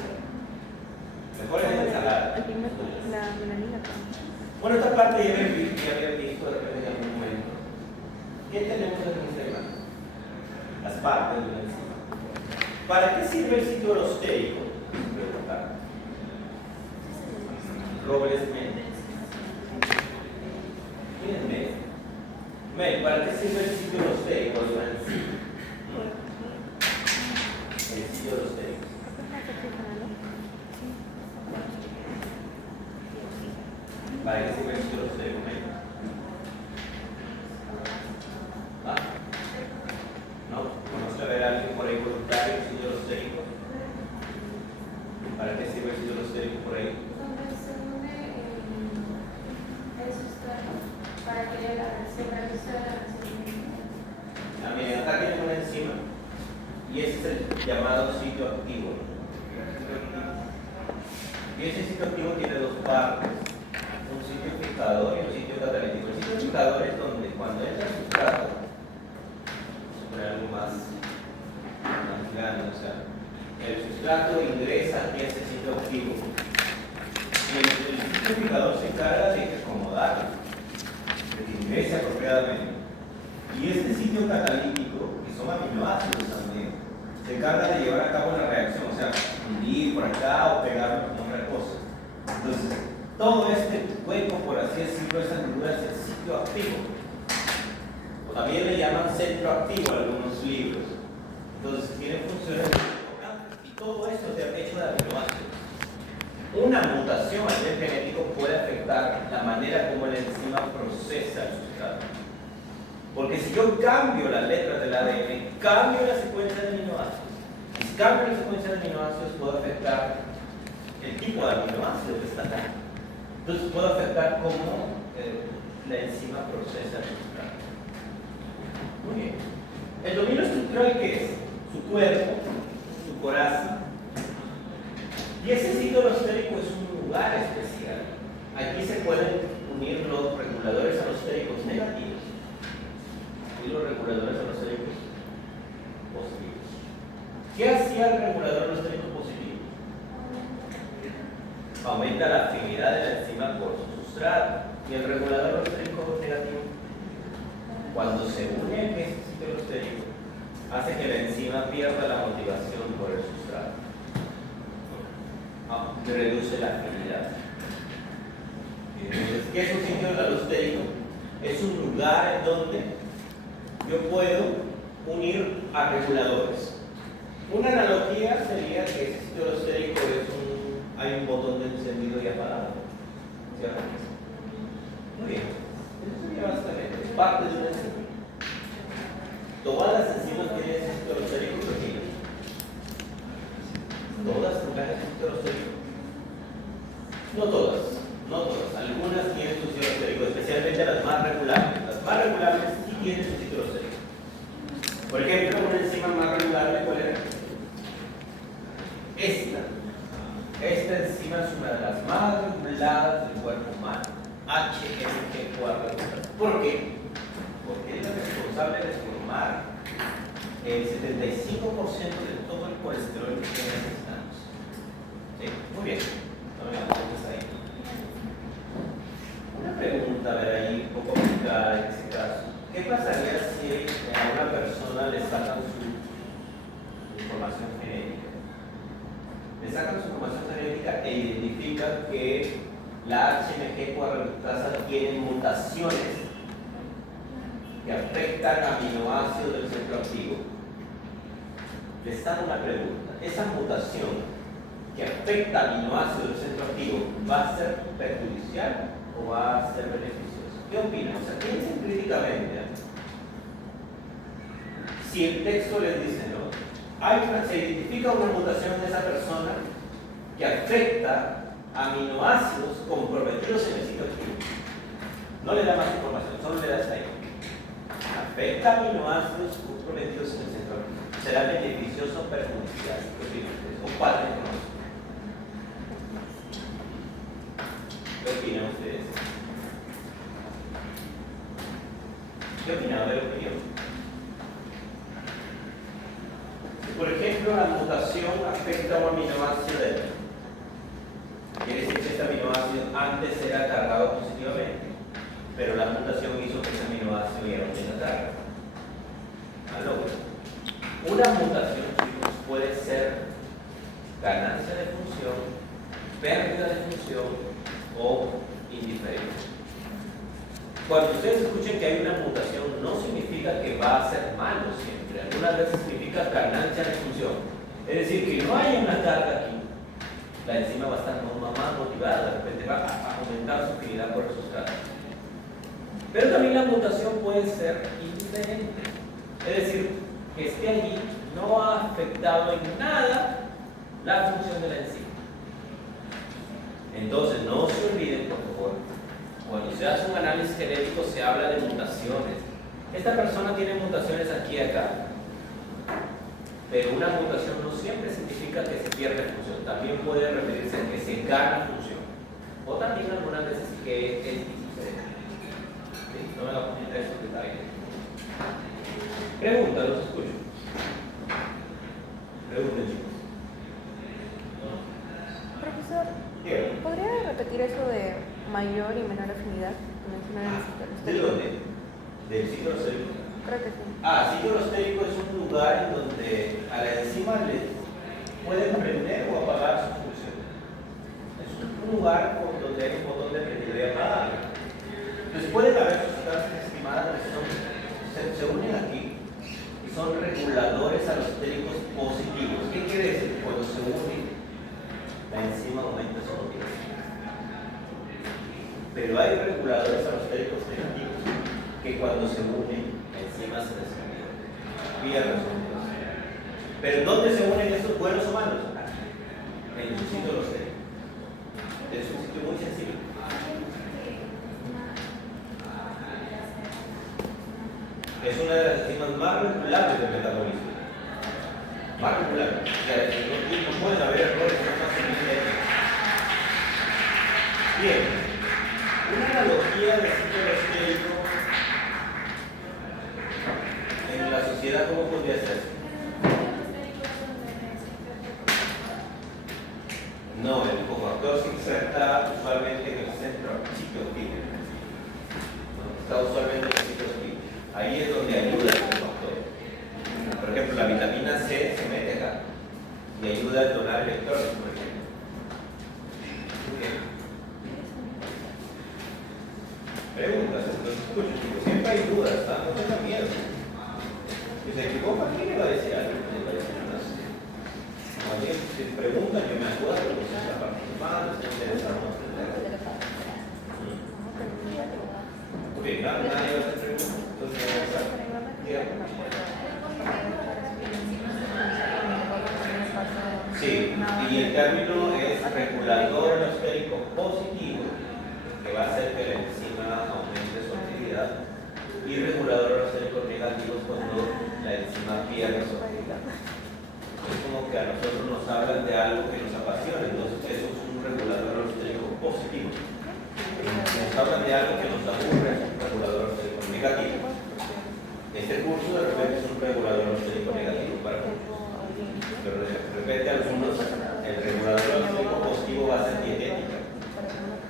mejor es en ensalada. El pigmento, la melanina. Bueno, esta parte ya había visto de repente en algún momento. ¿Qué tenemos en esta imagen? Las partes de la enzima. ¿Para qué sirve el sitio alostérico? Preguntar. Robles Méndez. ¿Quién es Méndez? Mel, ¿para qué sirve el sitio alostérico de una enzima? El sitio alostérico. ¿Para qué sirve el sitio alostérico, Mel? ¿Ah? ¿No? ¿Conoce a ver a alguien por ahí voluntario el sitio alostérico? ¿Para qué sirve el sitio alostérico por ahí? Para que se realice la Ah, miren, acá tienen una enzima y ese es el llamado sitio activo. Y ese sitio activo tiene dos partes, un sitio fijador y un sitio catalítico. El sitio fijador es donde cuando entra el sustrato, vamos a poner algo más grande, o sea, el sustrato ingresa aquí a ese sitio activo y el sitio fijador se encarga de acomodarlo, de que ingrese apropiadamente. Y este sitio catalítico, que son aminoácidos también, se encarga de llevar a cabo la reacción, o sea, hundir por acá o pegarlo con otra cosa. Entonces, todo este hueco, por así decirlo, esa negrura es el sitio activo. O también le llaman centro activo en algunos libros. Entonces, tiene funciones muy importantes. Y todo esto se ha hecho de aminoácidos. Una mutación a nivel genético puede afectar la manera como la enzima procesa el sustrato. Porque si yo cambio las letras del ADN, cambio la secuencia de aminoácidos. Y si cambio la secuencia de aminoácidos, puedo afectar el tipo de aminoácido que está acá. Entonces, puedo afectar cómo la enzima procesa el sustrato. Muy bien. El dominio estructural, ¿qué es? Su cuerpo, su coraza. Y ese sitio alostérico es un lugar especial. Aquí se pueden unir los reguladores alostéricos negativos y los reguladores alostéricos positivos. ¿Qué hacía el regulador alostérico positivo? Aumenta la afinidad de la enzima por su sustrato. Y el regulador alostérico negativo, cuando se une a ese sitio alostérico, hace que la enzima pierda la motivación por el sustrato. Reduce la afinidad. Entonces, ¿qué es un sitio alostérico? Es un lugar en donde yo puedo unir a reguladores. Una analogía sería que ese sitio alostérico hay un botón de encendido y apagado. ¿Cierto? Muy bien. Eso sería básicamente, es parte de una enzima. Todas las enzimas tienen ese sitio alostérico proteína. Todas tendrán ese sitio alostérico. No todas. Algunas tienen su sitio alostérico, especialmente las más regulables. Las más regulables sí tienen su sitio alostérico. Por ejemplo, una enzima ¿Por qué? Porque es la responsable de formar el 75% de todo el colesterol que necesitamos. ¿Sí? Muy bien. No me la pongas ahí. Una pregunta, a ver ahí, un poco complicada en este caso. ¿Qué pasaría si a una persona le sacan su información genética? Le sacan su información genética e identifican que la HMG cuadruptasa tiene mutaciones que afectan aminoácidos del centro activo. Les hago una pregunta. ¿Esa mutación que afecta aminoácidos del centro activo va a ser perjudicial o va a ser beneficiosa? ¿Qué opinan? O sea, piensen críticamente. Si el texto les dice, ¿no? Se identifica una mutación en esa persona que afecta aminoácidos comprometidos en el sitio activo. No le da más información, solo le da esta ahí. Afecta aminoácidos comprometidos en el centro activo. ¿Será beneficioso o perjudicial? ¿Qué opinan ustedes? ¿O cuál de los? ¿Qué opinan ustedes? ¿Qué opinan de la opinión? Si, por ejemplo, la mutación afecta a un aminoácido de quiere decir que este aminoácido antes era cargado positivamente, pero la mutación hizo que ese aminoácido ya no tenga carga. ¿Aló? Una mutación, chicos, puede ser ganancia de función, pérdida de función o indiferencia. Cuando ustedes escuchen que hay una mutación, no significa que va a ser malo siempre. Algunas veces significa ganancia de función. Es decir, que no haya una carga aquí, la enzima va a estar más motivada, de repente va a aumentar su afinidad por esos cargas. Pero también la mutación puede ser indiferente. Es decir, que esté allí no ha afectado en nada la función de la enzima. Entonces, no se olviden, por favor, cuando se hace un análisis genético se habla de mutaciones. Esta persona tiene mutaciones aquí y acá, pero una mutación no siempre significa que se pierde función. También puede referirse a que se gana función. O también algunas veces que es indiferente. ¿Sí? No me la comenta eso que está bien. Pregunta, los escucho. Pregunten, chicos. Profesor, Dígame. ¿podría repetir eso de mayor y menor afinidad que mencionaron en el ¿De citológico? dónde? ¿Del ciclo estérico? Creo que sí. Ciclo estérico es un lugar en donde a la enzima le pueden prender o apagar su función. Es un lugar donde hay un botón de prendido y apagado. Entonces pueden haber sustancias estimadas que se unen aquí y son reguladores alostéricos positivos. ¿Qué quiere decir? Cuando se unen, la enzima aumenta su potencia. Pero hay reguladores alostéricos negativos que cuando se unen, la enzima se descarga. Pierde su potencia. Pero ¿dónde se unen estos buenos o malos? En su sitio alostérico. Es un sitio muy sencillo. Es una de las enzimas más regulables del metabolismo. Más regulables. O sea, no pueden haber errores, no más bien. Una analogía de ciclo estérico en la sociedad, ¿cómo podría ser? No, el cofactor se inserta usualmente en el centro cicloactivo. Está usualmente en el cicloactivo. Ahí es donde ayuda el cofactor. Por ejemplo, la vitamina C se mete acá y ayuda a donar electrones, por ejemplo. Bien. Preguntas, entonces escuchen, chicos, siempre hay dudas, ¿tá? No tengan miedo. Si se equivoca, ¿quién le va a decir algo? ¿Quién le va a decir nada? Cuando alguien se pregunta, yo me acuerdo, porque se está participando, está interesado en aprender. Ok, nadie va a hacer preguntas. Entonces, vamos a ver. Sí, y el término es regulador alostérico positivo, que va a hacer que la enzima aumente su actividad, y regulador alostérico negativo es cuando la enzima pierde su actividad. Es como que a nosotros nos hablan de algo que nos apasiona, entonces eso es un regulador alostérico positivo. Nos hablan de algo que nos aburre, es un regulador oxídico negativo. Este curso de repente es un regulador oxídico negativo para muchos. Pero de repente algunos, el regulador oxídico positivo va a ser dietética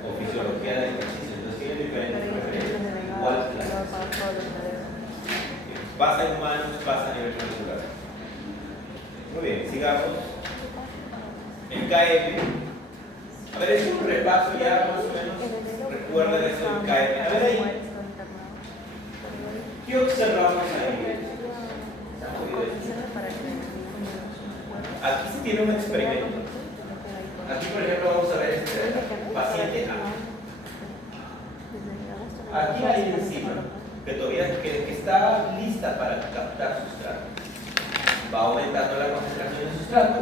o fisiología del ejercicio. Entonces tienen diferentes preferencias. ¿Cuál es la? Pasa en humanos, pasa a nivel molecular. Muy bien, sigamos. El KM. A ver, es un repaso ya más o menos. Recuerden eso del KM. A ver ahí. ¿Qué observamos ahí? Aquí se tiene un experimento. Aquí, por ejemplo, vamos a ver este paciente A. Aquí hay enzima que todavía que está lista para captar sustrato. Va aumentando la concentración de sustrato.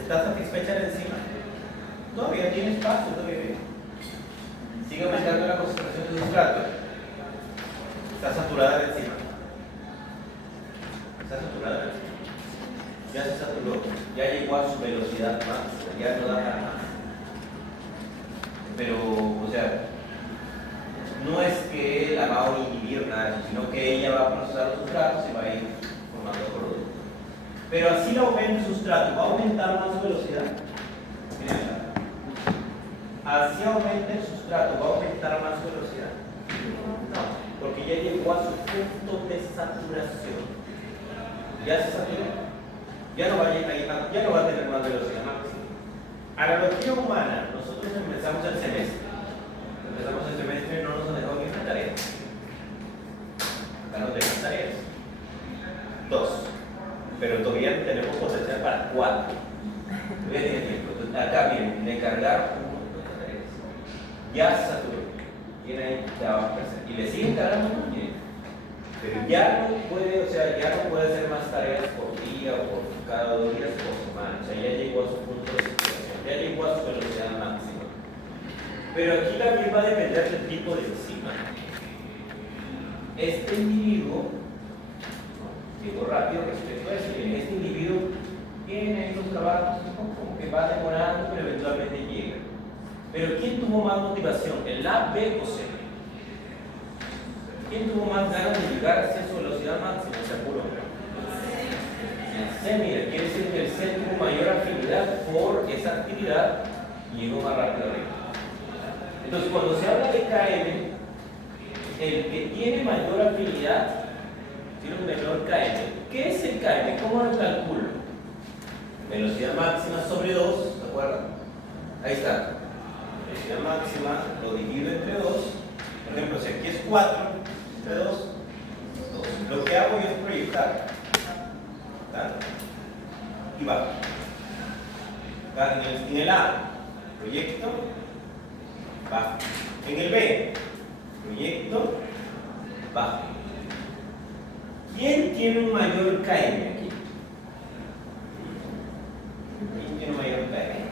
¿Está satisfecha la enzima? Todavía tiene espacio, todavía. Sigue aumentando la concentración de sustrato. Está saturada la enzima. Está saturada la enzima. Ya se saturó, ya llegó a su velocidad máxima, ya no da para más. Pero, o sea, no es que la va a inhibir nada, sino que ella va a procesar los sustratos y va a ir formando productos. Pero así el aumento del sustrato va a aumentar más su velocidad. Miren acá. Así aumenta el sustrato, va a aumentar más su velocidad. No, porque ya llegó a su punto de saturación. Ya se saturó. Ya no va a tener más velocidad máxima. Analogía humana, nosotros empezamos el semestre. Y no nos han dejado ni una tarea. Acá nos dejan tareas. 2. Pero todavía tenemos potencial para 4. Todavía tiene tiempo. Acá miren, de cargar un montón de tareas. Ya se saturó. Tiene ahí trabajo que hacer. Y le siguen cargando muy bien. Pero ya no puede, o sea, ya no puede hacer más tareas por día o por cada 2 días o por semana. O sea, ya llegó a su punto de saturación, ya llegó a su velocidad máxima. Pero aquí también va a depender del tipo de enzima. Este individuo, digo rápido respecto a eso, este individuo tiene estos trabajos como que va demorando, pero eventualmente llega. Pero ¿quién tuvo más motivación? ¿El A, B o C? ¿Quién tuvo más ganas de llegar hacia su velocidad máxima? Se apuró. El C, mira, quiere decir que el C tuvo mayor afinidad por esa actividad y llegó más rápido arriba. Entonces, cuando se habla de KM, el que tiene mayor afinidad tiene un menor KM. ¿Qué es el KM? ¿Cómo lo calculo? Velocidad máxima sobre 2, ¿se acuerdan? Ahí está. Velocidad máxima lo divido entre 2. Por ejemplo, si aquí es 4, entre 2, 2. Lo que hago yo es proyectar. ¿Está? Y bajo. En el A, proyecto, bajo. En el B, proyecto, bajo. ¿Quién tiene un mayor KM aquí? ¿Quién tiene un mayor KM?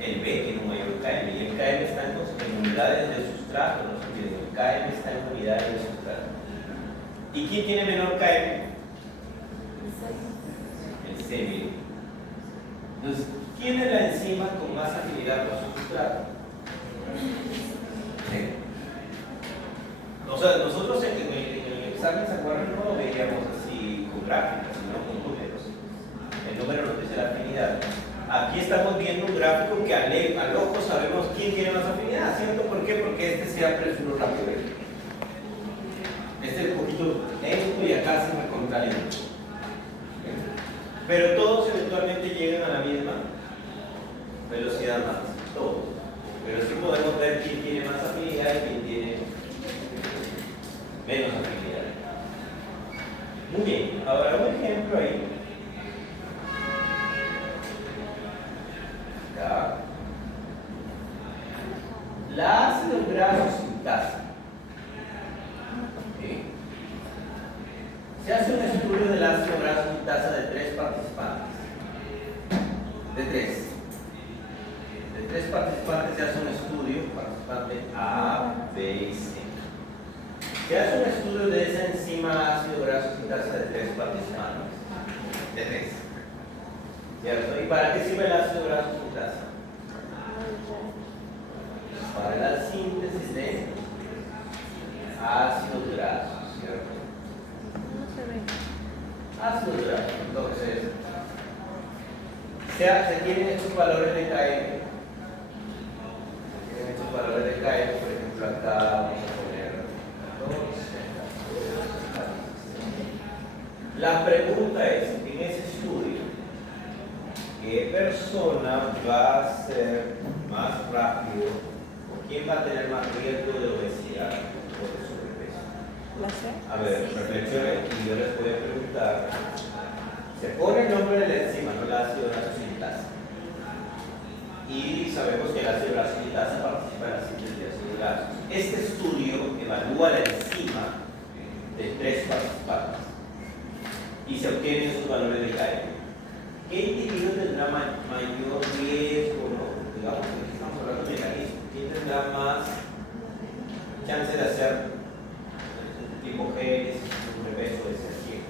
El B tiene un mayor KM y el KM está en unidades de sustrato, no se olviden, el KM está en unidades de sustrato. ¿Y quién tiene menor KM? El C, miren. Entonces, ¿quién es la enzima con más afinidad con su sustrato? ¿Sí? O sea, nosotros en el examen, ¿se acuerdan? No lo veíamos así con gráficas, sino con números. El número nos dice la afinidad. Aquí estamos viendo un gráfico que al ojo sabemos quién tiene más afinidad, ¿cierto? ¿Por qué? Porque este siempre es uno rápido. Este es un poquito lento y acá se me contra lento. Pero todos eventualmente llegan a la misma velocidad máxima, todos. Pero sí podemos ver quién tiene más afinidad y quién tiene menos afinidad. Muy bien, ahora un ejemplo ahí. Acá. La ácido graso sintasa. ¿Sí? Se hace un estudio del ácido graso sintasa de 3 participantes. De 3. De 3 participantes se hace un estudio, participante A, B y C. Se hace un estudio de esa enzima ácido graso sintasa de 3 participantes. De 3. ¿Cierto? ¿Y para qué sirve el ácido graso sintasa? para la síntesis de ácidos grasos, ¿cierto? No se ve. Ácidos grasos. Entonces, se tienen estos valores de KM. Tienen estos valores de KM, por ejemplo, acá vamos a poner 12. La pregunta es, en ese estudio, ¿qué persona va a ser más rápido o quién va a tener más riesgo de obesidad o de sobrepeso? ¿La sé? A ver, reflexionen y yo les voy a preguntar. Se pone el nombre de la enzima, no el ácido grasosilitasa. Y sabemos que el ácido grasosilitasa participa en la síntesis de ácidos grasos. Este estudio evalúa la enzima de 3 participantes y se obtienen esos valores de KM. ¿Qué individuo tendrá mayor riesgo? ¿No? Digamos que aquí estamos hablando de mecanismo. ¿Quién tendrá más chance de hacer tipo G, sobrepeso de ser quién?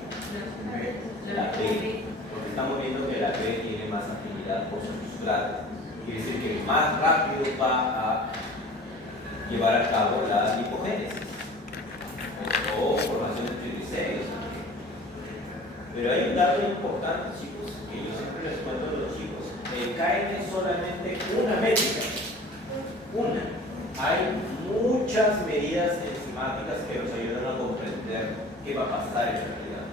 La B, porque estamos viendo que la B tiene más afinidad por su sustrato. Quiere decir que más rápido va a llevar a cabo la lipogénesis o formación de triglicéridos. Pero hay un dato importante, chicos, que yo siempre les cuento a los chicos. El KM es solamente una métrica. Una. Hay muchas medidas enzimáticas que nos ayudan a comprender qué va a pasar en realidad.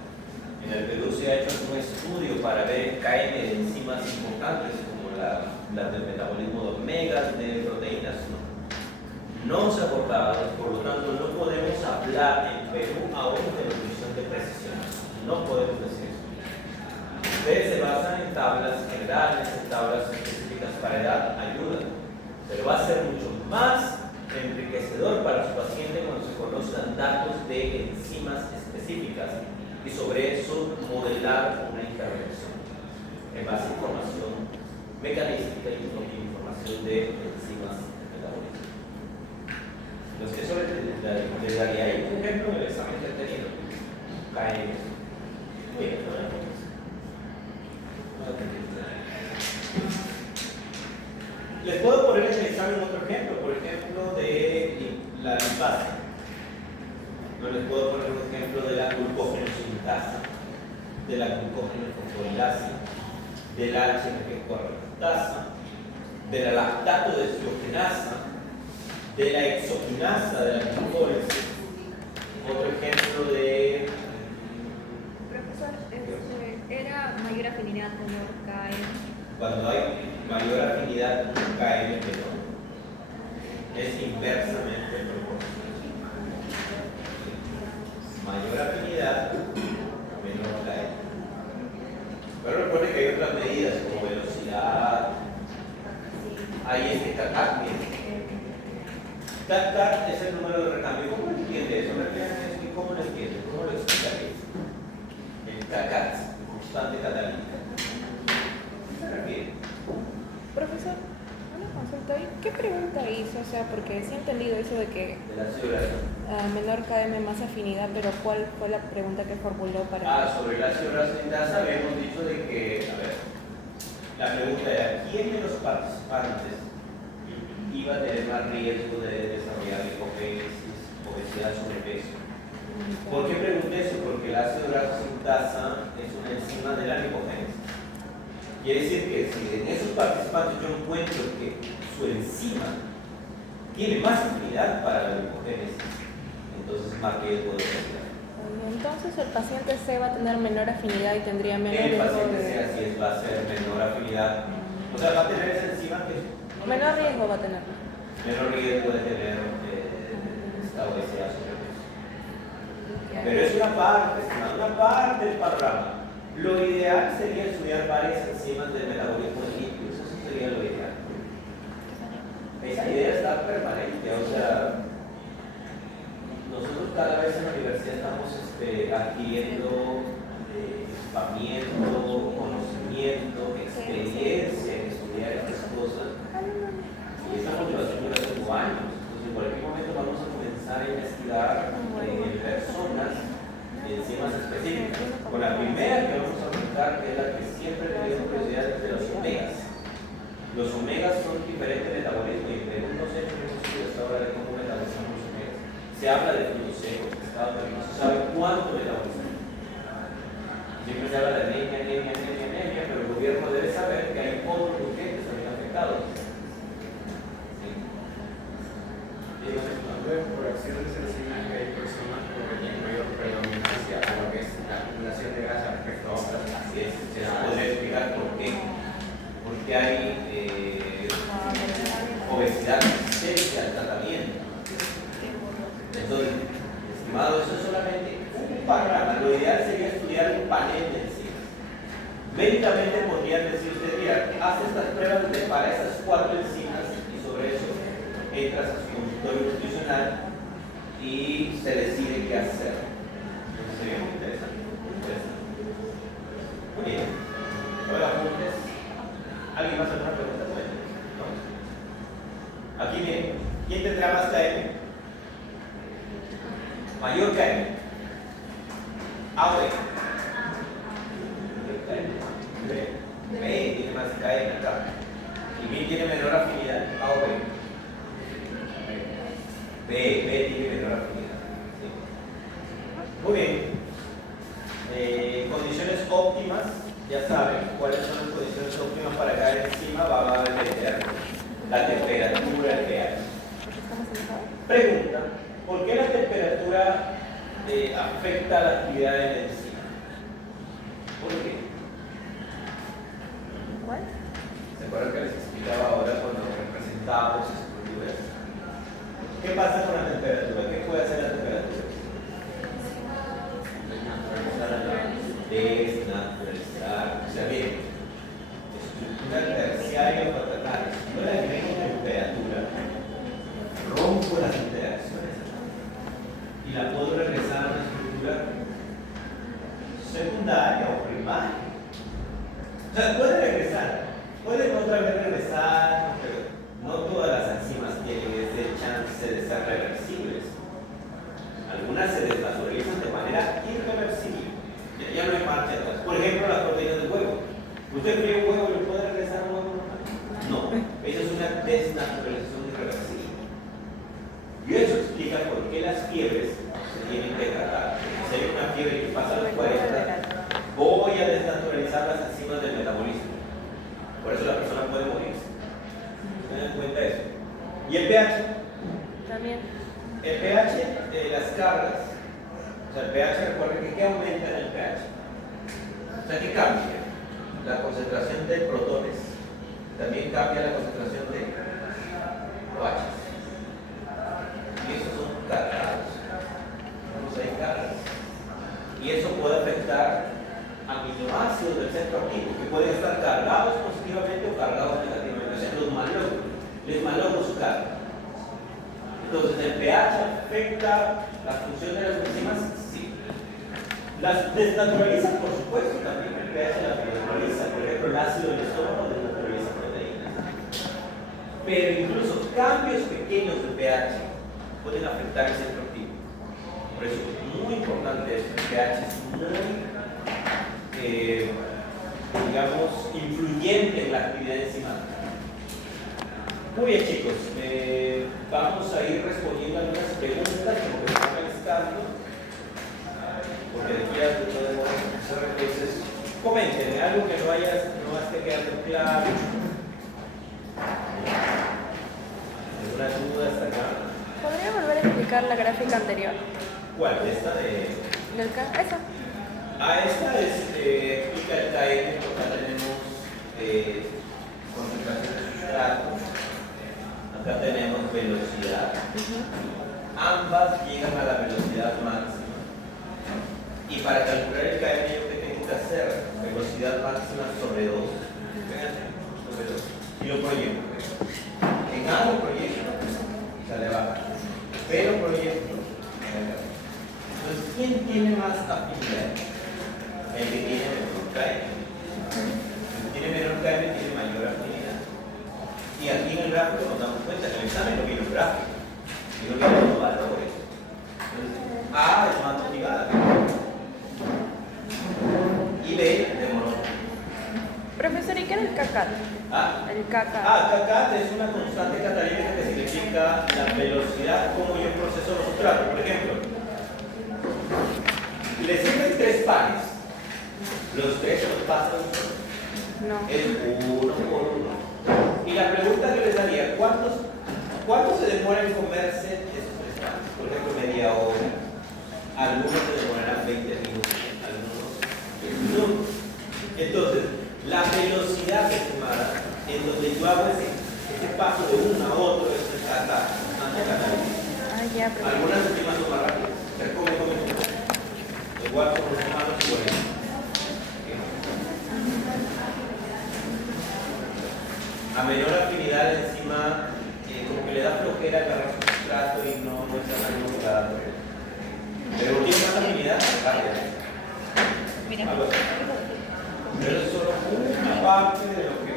En el Perú se ha hecho un estudio para ver el KM de enzimas importantes como las del metabolismo de omegas, de proteínas. No se ha abordado, por lo tanto no podemos hablar en Perú aún de nutrición de precisión. No podemos decir eso. Ustedes se basan en tablas generales, en tablas específicas para edad, ayudan, pero va a ser mucho más enriquecedor para su paciente cuando se conozcan datos de enzimas específicas y sobre eso modelar una intervención en base a información mecanística y información de enzimas metabólicas. Los que sobre les daría ahí un ejemplo del examen que he tenido. KM. Bien, les puedo poner en el examen otro ejemplo, por ejemplo, de la lipasa. No les puedo poner un ejemplo de la glucógeno-sintasa, de la glucógeno-fosforilasa, de la HMG-CoA-reductasa, de la lactato-deshidrogenasa, de la exoquinasa de la glucólisis. Otro ejemplo de Profesor, era mayor afinidad con KM. cuando hay mayor afinidad con KM menor, es inversamente proporcional. Mayor afinidad, menor KM. Pero recuerden que hay otras medidas como velocidad, hay este CACAC. CACAC es el número de recambio. ¿Cómo entiende eso? ¿Cómo lo entiende? ¿Cómo lo explicaría? El CACAC, constante catalítica. ¿Qué se refiere? Profesor, una consulta. ¿Qué pregunta hizo? O sea, porque sí he entendido eso de que De la ciudad. menor KM más afinidad, pero ¿cuál fue la pregunta que formuló para...? Sobre la ciudad habíamos dicho de que, a ver, la pregunta era, ¿quién de los participantes iba a tener más riesgo de desarrollar hipogénesis, obesidad, sobrepeso? ¿Por qué pregunté eso? Porque el ácido graso sintasa es una enzima de la lipogénesis. Quiere decir que si en esos participantes yo encuentro que su enzima tiene más afinidad para la lipogénesis, entonces más riesgo de obesidad. Entonces el paciente C va a tener menor afinidad y tendría menor El riesgo paciente de... sea así es, va a ser menor afinidad, o sea, va a tener esa enzima que Menor riesgo va a tener. menor riesgo de tener esta obesidad sobrepeso. Pero es una parte del panorama. Lo ideal sería estudiar varias enzimas del metabolismo de lípidos, eso sería lo ideal. Esa idea está permanente, o sea, nosotros cada vez en la universidad estamos adquiriendo equipamiento, conocimiento, experiencia en estudiar estas cosas. Y esta motivación dura 5 años. Entonces, en cualquier momento vamos a comenzar a investigar en personas enzimas específicas. Con la primera que vamos a buscar, que es la que siempre tenemos curiosidad, es de los omegas. Los omegas son diferentes metabolismo y pregunto sé que hemos estudiado hasta ahora de cómo metabolizan los omegas. Se habla de frutos secos, pescado, pero no se sabe cuánto metabolizan. Siempre se habla de anemia, pero el gobierno debe saber que hay otros nutrientes también afectados. ¿Sí? Por acciones sencillas que hay personas con mayor predominancia a lo que es la acumulación de grasa respecto a otras. Así es, se les podría explicar por qué. Porque hay obesidad resistencia al tratamiento. Entonces, estimado, eso es solamente un panorama. Lo ideal sería estudiar un panel de enzimas. Médicamente podrían decir usted, mira, haz estas pruebas para esas 4 enzimas y sobre eso entras a su consultorio nutricional y se decide qué hacer. Entonces sería muy interesante. Muy bien. Ahora apuntes. ¿Alguien más alguna pregunta? ¿No? Aquí miren, ¿quién tendrá más KM? Mayor KM. AB. B tiene más KM acá. ¿Y quién tiene menor afinidad? A o B. B tiene menor afinidad. ¿Sí? Muy bien. Condiciones óptimas. Ya saben cuáles son las condiciones óptimas para cada enzima. Va a depender la temperatura, el pH. Pregunta: ¿por qué la temperatura afecta la actividad de la enzima? ¿Por qué? ¿Cuál? ¿Se acuerdan que les explicaba ahora cuando representábamos estructuras? ¿Qué pasa con la temperatura? ¿Qué puede hacer la temperatura? Desnaturalizar. O sea, bien, estructura terciaria o cuaternaria. Si yo le agrego temperatura, rompo las interacciones y la puedo regresar a una estructura secundaria o primaria. O sea, puede regresar, puede otra vez regresar, pero no todas las enzimas tienen ese chance de ser reversibles. Algunas se desnaturalizan de manera irreversible. Ya no hay marcha atrás. Por ejemplo, las proteínas del huevo. ¿Usted fríe un huevo y lo puede regresar a un huevo normal? No. Eso es una desnaturalización irreversible. Y eso explica por qué las fiebres se tienen que tratar. Si hay una fiebre que pasa a los 40, voy a desnaturalizar las enzimas del metabolismo. Por eso la persona puede morirse. ¿Ten en cuenta eso? ¿Y el pH? También. El pH, las cargas. O sea, el pH, recuerden que ¿qué aumenta en el pH? O sea, ¿qué cambia? La concentración de protones. También cambia la concentración de OH. Y esos son cargados. Vamos a cargas. Y eso puede afectar aminoácidos del centro activo, que pueden estar cargados positivamente o cargados negativamente. O sea, los malogros su carga. Entonces, ¿el pH afecta la función de las enzimas? Sí. ¿Las desnaturaliza? Por supuesto, también el pH las desnaturaliza. Por ejemplo, el ácido del estómago desnaturaliza proteínas. Pero incluso cambios pequeños de pH pueden afectar el centro activo. Por eso es muy importante esto. El pH es muy, digamos, influyente en la actividad enzimática. Muy bien, chicos, vamos a ir respondiendo algunas preguntas como que están listando, porque de aquí a podemos hacer. Entonces, comenten algo que no esté quedando claro. ¿Alguna duda hasta acá? ¿Podría volver a explicar la gráfica anterior? ¿Cuál? ¿Esta de...? Esa. Esta explica el KM, acá tenemos concentración de sustratos. Acá tenemos velocidad. Ambas llegan a la velocidad máxima. Y para calcular el KM, yo que tengo que hacer velocidad máxima sobre 2. Sobre 2. Y lo proyecto. En A lo proyecto, sale abajo. B lo proyecto. Entonces, ¿quién tiene más afinidad? El que tiene menor KM. El que tiene menor KM tiene mayor afinidad. Y aquí en el gráfico nos damos cuenta que el examen no viene un gráfico, sino que viene los valores. Entonces, A es más motivada y B demoró. Profesor, ¿y qué es el CACAT? ¿Ah? El CACAT. CACAT es una constante catalítica que significa la velocidad como yo proceso los sustratos. Por ejemplo, le sirven 3 panes. Los 3 los pasan No. es uno por uno. Y la pregunta que les haría, ¿cuánto se demora en comerse esos 3 panes? Por ejemplo, media hora. Algunos se demorarán 20 minutos, algunos 10 minutos. Entonces, la velocidad estimada en donde yo hago ese paso de uno a otro es esta constante catalítica. Ah, ya, pero. Algunas estimas son más rápidas. Pero come. Igual como los humanos iguales. A menor afinidad encima, como que le da flojera agarrar su sustrato y no está tan motivada. Pero tiene más afinidad, rápida. Mira. Pero es solo una parte de lo que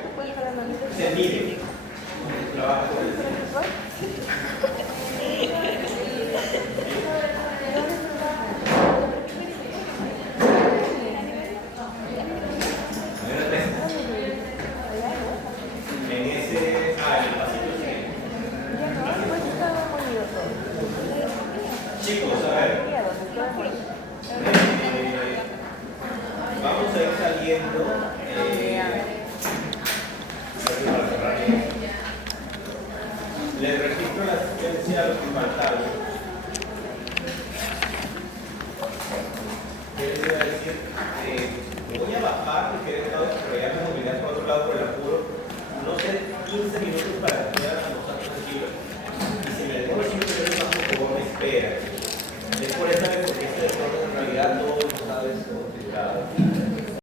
se mide.